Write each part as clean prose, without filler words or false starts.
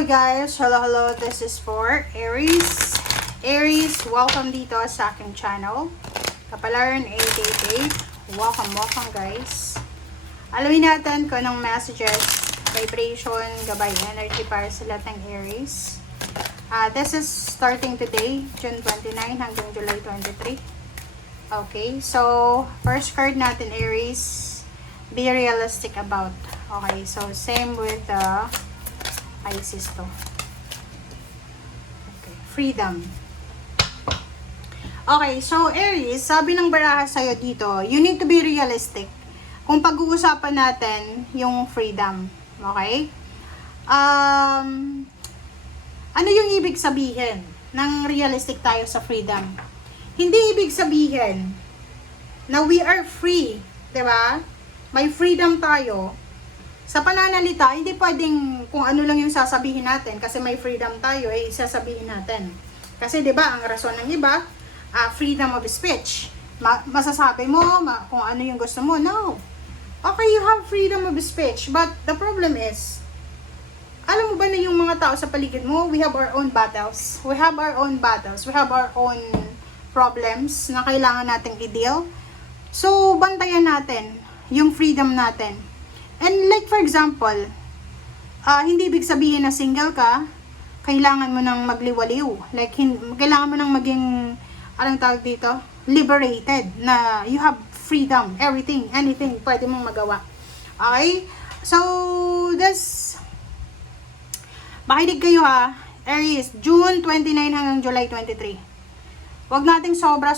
Hello guys! Hello! This is for Aries. Aries, welcome dito sa aking channel. Kapalaran 888. Welcome guys. Alamin natin kung anong messages, vibration, gabay, energy para sa lahat ng Aries. This is starting today, June 29 hanggang July 23. Okay, so first card natin Aries, be realistic about. Okay, so same with the Pisces to. Okay, freedom. Okay, so Aries, sabi ng baraha sa'yo dito, you need to be realistic. Kung pag-uusapan natin yung freedom. Okay? Ano yung ibig sabihin ng realistic tayo sa freedom? Hindi ibig sabihin na we are free. Diba? May freedom tayo. Sa pananalita, hindi pwedeng kung ano lang yung sasabihin natin kasi may freedom tayo, eh sasabihin natin. Kasi 'di ba, ang rason ng iba, freedom of speech. Masasabi mo kung ano yung gusto mo. No. Okay, you have freedom of speech, but the problem is, alam mo ba na yung mga tao sa paligid mo, we have our own battles. We have our own battles. We have our own problems na kailangan nating i-deal. So, bantayan natin yung freedom natin. And like for example, hindi ibig sabihin na single ka, kailangan mo nang magliwaliw. Like, kailangan mo nang maging, anong tawag dito? Liberated. Na you have freedom. Everything, anything, pwede mong magawa. Okay? So, makinig kayo Aries, June 29 hanggang July 23. Huwag nating sobrang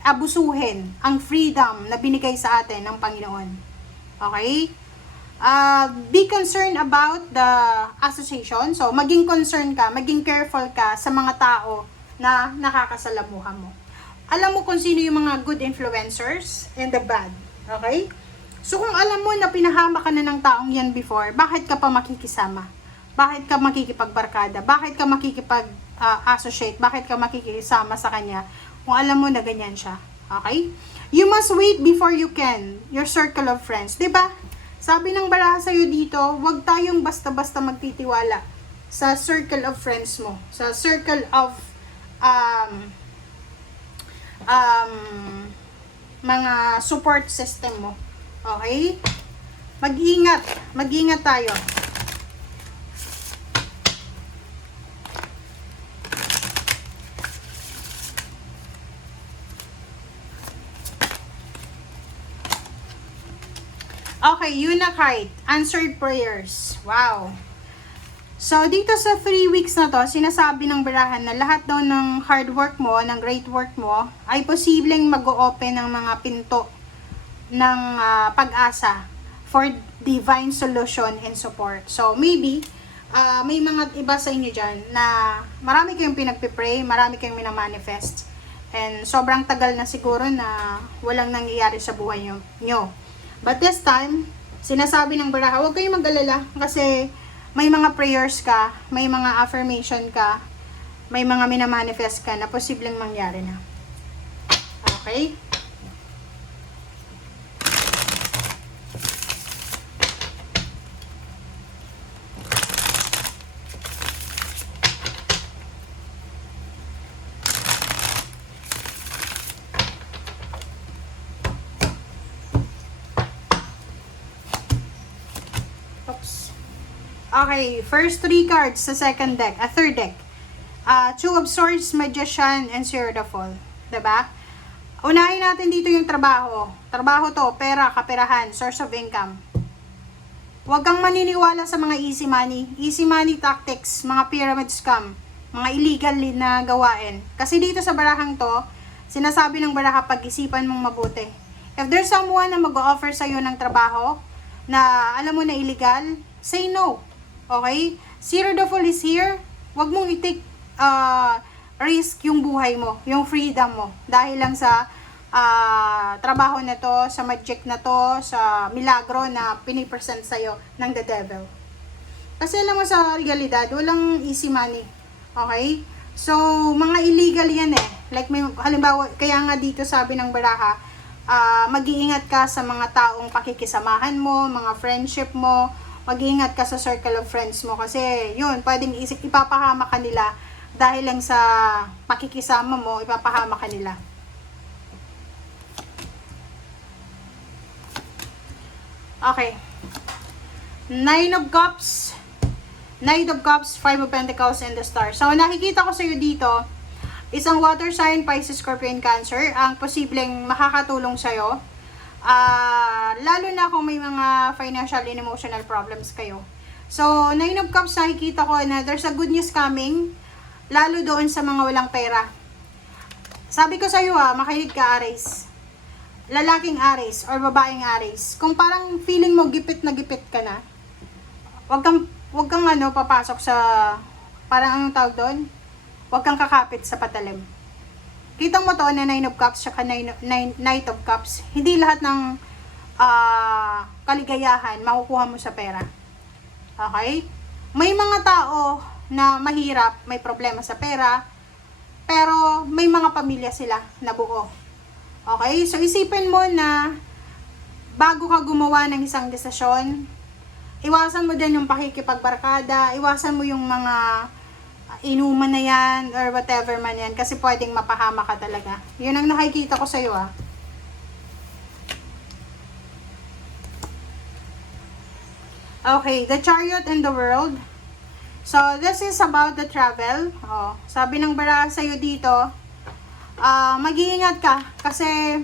abusuhin ang freedom na binigay sa atin ng Panginoon. Okay? Be concerned about the association. So, maging concerned ka, maging careful ka sa mga tao na nakakasalamuha mo. Alam mo kung sino yung mga good influencers and the bad. Okay? So, kung alam mo na pinahama ka na ng taong yan before, bakit ka pa makikisama? Bakit ka makikipagbarkada? Bakit ka makikipag-associate? Bakit ka makikisama sa kanya? Kung alam mo na ganyan siya. Okay? You must wait before you can. Your circle of friends. Diba? Sabi ng baraha sa'yo dito, huwag tayong basta-basta magtitiwala sa circle of friends mo. Sa circle of mga support system mo. Okay? Mag-ingat. Mag-ingat tayo. Okay, Unakite, answered prayers. Wow. So, dito sa 3 weeks na to, sinasabi ng barahan na lahat daw ng hard work mo, ng great work mo, ay posibleng mag-o-open ng mga pinto ng pag-asa for divine solution and support. So, maybe, may mga iba sa inyo dyan na marami kayong pinagpipray, marami kayong minamanifest, and sobrang tagal na siguro na walang nangyayari sa buhay nyo. But this time, sinasabi ng baraha, huwag kayong mag-alala kasi may mga prayers ka, may mga affirmation ka, may mga minamanifest ka na posibleng mangyari na. Okay? Okay, first 3 cards sa second deck, third deck. Two of Swords, Magician, and Zero the Fall. Diba? Unahin natin dito yung trabaho. Trabaho to, pera, kaperahan, source of income. Huwag kang maniniwala sa mga easy money tactics, mga pyramid scam, mga illegal na gawain. Kasi dito sa barahang to, sinasabi ng baraha, pag-isipan mong mabuti. If there's someone na mag-offer sa'yo ng trabaho, na alam mo na illegal, say no. Okay? Zero the Fall is here. Huwag mong i-take risk yung buhay mo, yung freedom mo. Dahil lang sa trabaho na to, sa magic na to, sa milagro na pinipresent sa'yo ng the devil. Kasi alam mo sa realidad, walang easy money. Okay? So, mga illegal yan eh. Like, halimbawa, kaya nga dito sabi ng baraha, mag-iingat ka sa mga taong pakikisamahan mo, mga friendship mo, mag-ingat ka sa circle of friends mo kasi yun, pwedeng ipapahama ka nila dahil lang sa pakikisama mo, ipapahama ka nila. Okay. Nine of Cups, Five of Pentacles, and the Star. So, nakikita ko sa iyo dito, isang water sign, Pisces, Scorpion, Cancer, ang posibleng makakatulong sa iyo. Lalo na kung may mga financial and emotional problems kayo. So, Nine of Cups, nakikita ko na there's a good news coming, lalo doon sa mga walang pera. Sabi ko sa iyo makinig ka, Aries. Lalaking Aries or babaeng Aries. Kung parang feeling mo gipit na gipit ka na, wag kang papasok sa, parang anong tawag doon? Wag kang kakapit sa patalim. Kita mo to na Nine of Cups saka Knight of Cups. Hindi lahat ng kaligayahan makukuha mo sa pera. Okay? May mga tao na mahirap, may problema sa pera, pero may mga pamilya sila na buo. Okay? So, isipin mo na bago ka gumawa ng isang desisyon, iwasan mo din yung pakikipagbarkada, iwasan mo yung mga inuman na yan, or whatever man yan, kasi pwedeng mapahama ka talaga. Yun ang nakikita ko sa'yo Okay, the Chariot and the World. So, this is about the travel. Sabi ng baraha sa'yo dito, mag-iingat ka kasi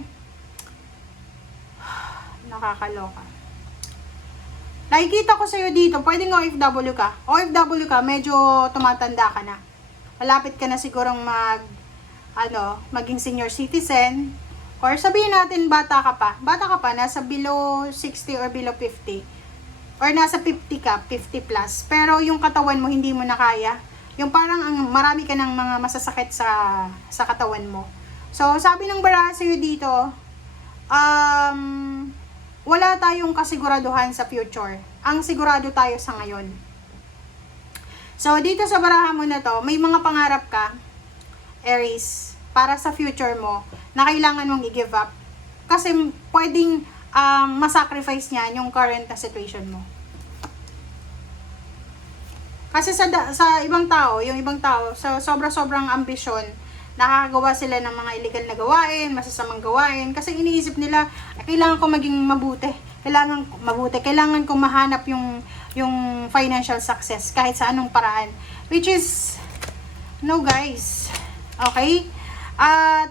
nakakaloka. Nakikita ko sa'yo dito, pwedeng OFW ka. OFW ka, medyo tumatanda ka na. Malapit ka na sigurong maging senior citizen. Or sabihin natin, bata ka pa. Bata ka pa, nasa below 60 or below 50. Or nasa 50 ka, 50 plus. Pero yung katawan mo, hindi mo na kaya. Yung parang marami ka ng mga masasakit sa katawan mo. So, sabi ng baraha sa'yo dito, wala tayong kasiguraduhan sa future. Ang sigurado tayo sa ngayon. So, dito sa baraha mo na to, may mga pangarap ka, Aries, para sa future mo, na kailangan mong i-give up. Kasi pwedeng masacrifice niya yung current na situation mo. Kasi sa ibang tao, yung ibang tao, sa sobrang ambisyon, nakakagawa sila ng mga illegal na gawain, masasamang gawain, kasi iniisip nila, kailangan ko maging mabuti, kailangan ko mahanap yung financial success kahit sa anong paraan, which is no, guys. Okay?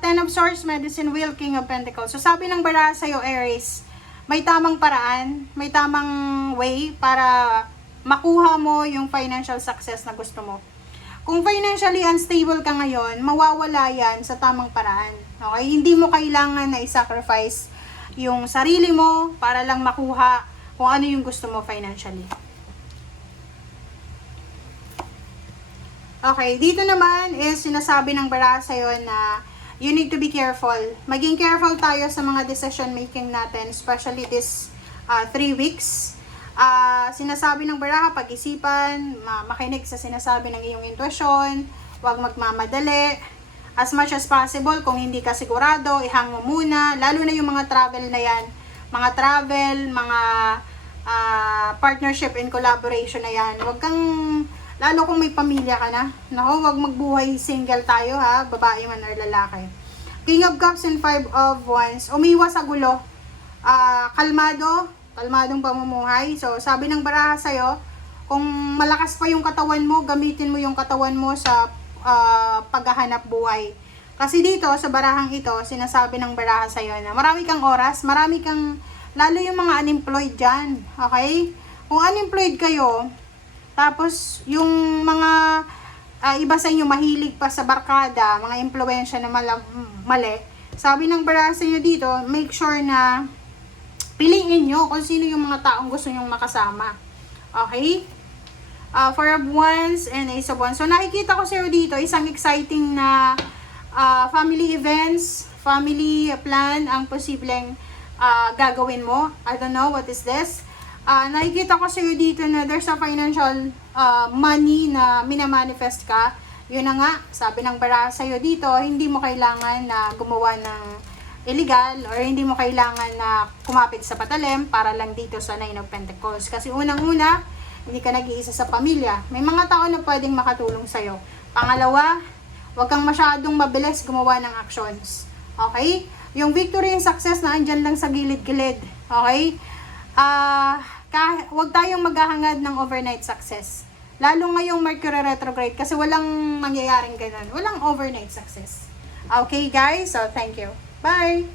Ten of Swords, Medicine Wheel, King of Pentacles. So sabi ng baraha sa'yo, Aries, may tamang paraan, may tamang way para makuha mo yung financial success na gusto mo. Kung financially unstable ka ngayon, mawawala yan sa tamang paraan. Okay? Hindi mo kailangan na i-sacrifice yung sarili mo para lang makuha kung ano yung gusto mo financially. Okay, dito naman is sinasabi ng baraha sa'yo na you need to be careful. Maging careful tayo sa mga decision making natin, especially this 3 weeks. Sinasabi ng baraha, pag-isipan, makinig sa sinasabi ng iyong intuition, huwag magmamadali. As much as possible, kung hindi ka sigurado, ihang mo muna, lalo na yung mga travel na yan. Mga travel, mga partnership and collaboration na yan. Huwag kang, lalo kung may pamilya ka na, naku, huwag magbuhay single tayo ha, babae man or lalaki. King of Cups and Five of Wands, umiwas sa gulo, kalmadong pamumuhay. So, sabi ng baraha sa'yo, kung malakas pa yung katawan mo, gamitin mo yung katawan mo sa paghahanap buhay. Kasi dito, sa barahang ito, sinasabi ng baraha sa'yo na marami kang oras, lalo yung mga unemployed dyan. Okay? Kung unemployed kayo, tapos yung mga iba sa inyo mahilig pa sa barkada, mga impluwensya na mali, sabi ng baraha sa'yo dito, make sure na piliin nyo kung sino yung mga taong gusto nyong makasama. Okay? Four of Wands and Ace of Wands. So, nakikita ko sa'yo dito, isang exciting na family events, family plan ang posibleng gagawin mo. I don't know, what is this? Nakikita ko sa'yo dito na there's a financial money na minamanifest ka. Yun na nga, sabi ng baraha sa'yo dito, hindi mo kailangan na gumawa ng illegal or hindi mo kailangan na kumapit sa patalim para lang dito sa Nine of Pentacles. Kasi unang-una, hindi ka nag-iisa sa pamilya. May mga tao na pwedeng makatulong sa'yo. Pangalawa, huwag kang masyadong mabilis gumawa ng actions. Okay? Yung victory and success na andyan lang sa gilid-gilid. Okay? Huwag tayong maghahangad ng overnight success. Lalo ngayong Mercury retrograde kasi walang mangyayaring ganun. Walang overnight success. Okay guys? So thank you. Bye!